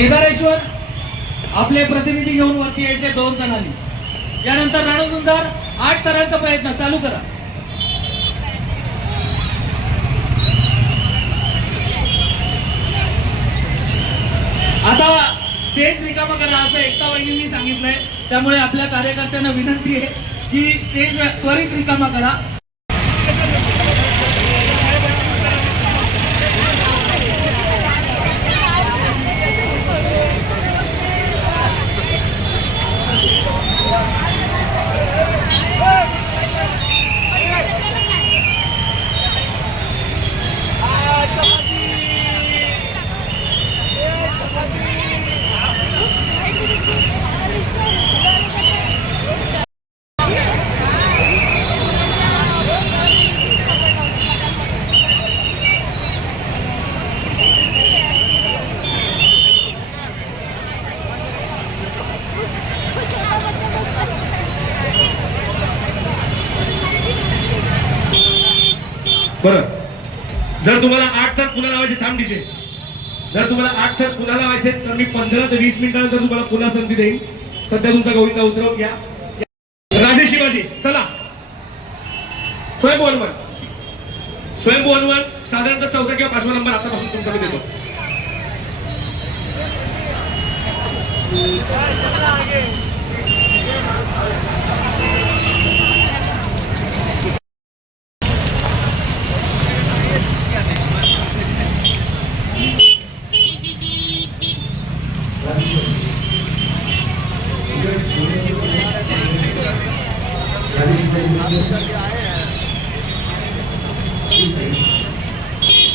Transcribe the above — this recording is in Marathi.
केदारेश्वर आपले प्रतिनिधी घेऊन वरती यायचे 2 जणांनी. यानंतर रणझुंजार 8 थरांचा प्रयत्न चालू करा. आता स्टेज रिकामा करा असं एकता वहिनींनी सांगितलंय. त्यामुळे आपल्या कार्यकर्त्यांना विनंती आहे की स्टेज त्वरित रिकामा करा. बरं, जर तुम्हाला 8 थर पुन्हा लावायचे, थांब डीजे, जर तुम्हाला 8 थर पुन्हा लावायचे तर मी 15 ते 20 मिनिटानंतर तुम्हाला पुन्हा संधी देईन. सध्या तुमचा गोविंदा उतरवून घ्या. राजे शिवाजी चला. स्वयंभू हनुमान, स्वयंभू हनुमान साधारणतः 4था किंवा 5वा नंबर आतापासून तुमचा मी देतो.